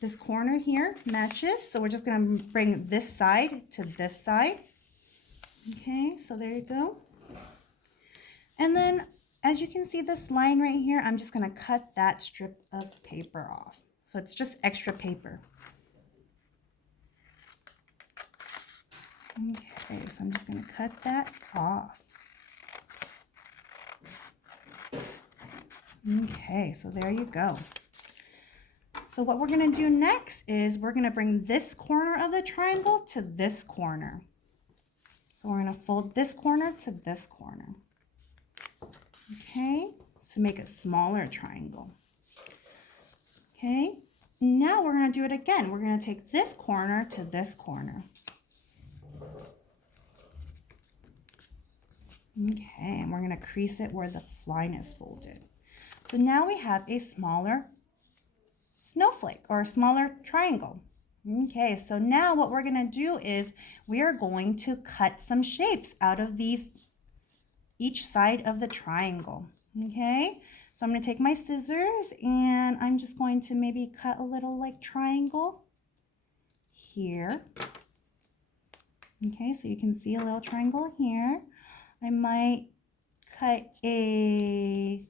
this corner here matches. So we're just going to bring this side to this side. Okay, so there you go. And then as you can see this line right here, I'm just going to cut that strip of paper off. So it's just extra paper. Okay, so I'm just going to cut that off. Okay, so there you go. So what we're going to do next is we're going to bring this corner of the triangle to this corner. So we're going to fold this corner to this corner. Okay, to make a smaller triangle. Okay, now we're going to do it again. We're going to take this corner to this corner. Okay, and we're going to crease it where the line is folded. So now we have a smaller snowflake or a smaller triangle. Okay, so now what we're going to do is we are going to cut some shapes out of these, each side of the triangle. Okay, so I'm going to take my scissors and I'm just going to maybe cut a little like triangle here. Okay, so you can see a little triangle here. I might cut a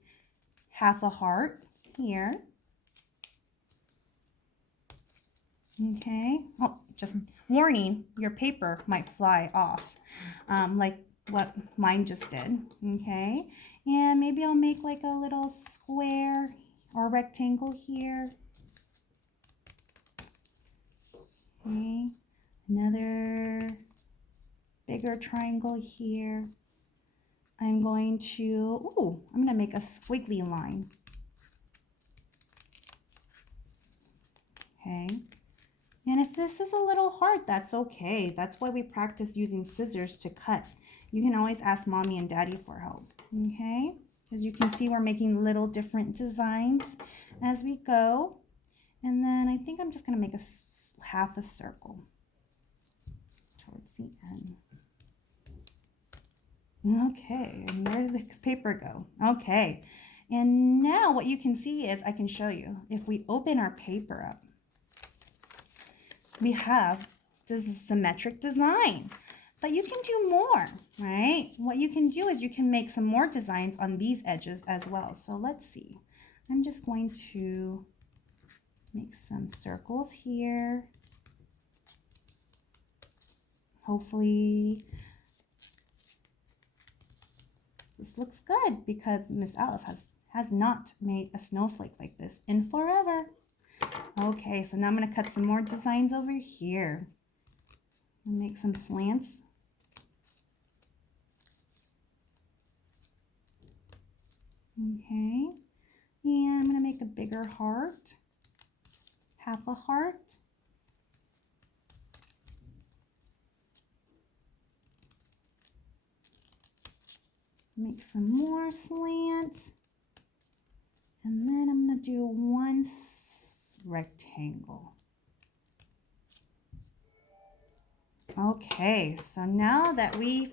half a heart here. Okay, oh, just warning, your paper might fly off, like what mine just did. Okay, and maybe I'll make like a little square or rectangle here. Okay, another bigger triangle here. I'm going to make a squiggly line. Okay. And if this is a little hard, that's okay. That's why we practice using scissors to cut. You can always ask mommy and daddy for help. Okay. As you can see, we're making little different designs as we go. And then I think I'm just going to make a half a circle towards the end. Okay, and where did the paper go? Okay, and now what you can see is, I can show you, if we open our paper up, we have this symmetric design, but you can do more, right? What you can do is you can make some more designs on these edges as well. So let's see. I'm just going to make some circles here. Hopefully this looks good because Miss Alice has not made a snowflake like this in forever. Okay, so now I'm going to cut some more designs over here and make some slants. Okay, and I'm going to make a bigger heart, half a heart. Make some more slants, and then I'm going to do one rectangle. Okay, so now that we've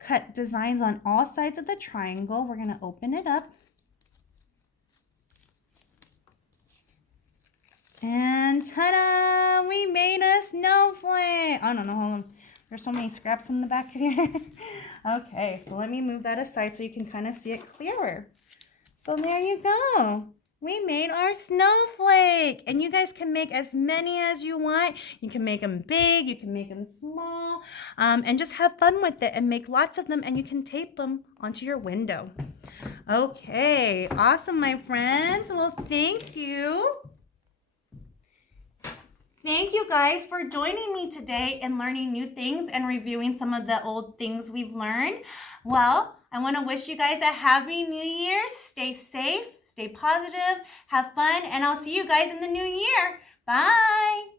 cut designs on all sides of the triangle, we're going to open it up. And ta-da! We made a snowflake! Oh, no, hold on. There's so many scraps in the back here. Okay, so let me move that aside so you can kind of see it clearer. So there you go. We made our snowflake. And you guys can make as many as you want. You can make them big, you can make them small, and just have fun with it and make lots of them, and you can tape them onto your window. Okay, awesome, my friends. Well, thank you. Thank you guys for joining me today and learning new things and reviewing some of the old things we've learned. Well, I want to wish you guys a happy new year. Stay safe, stay positive, have fun, and I'll see you guys in the new year. Bye.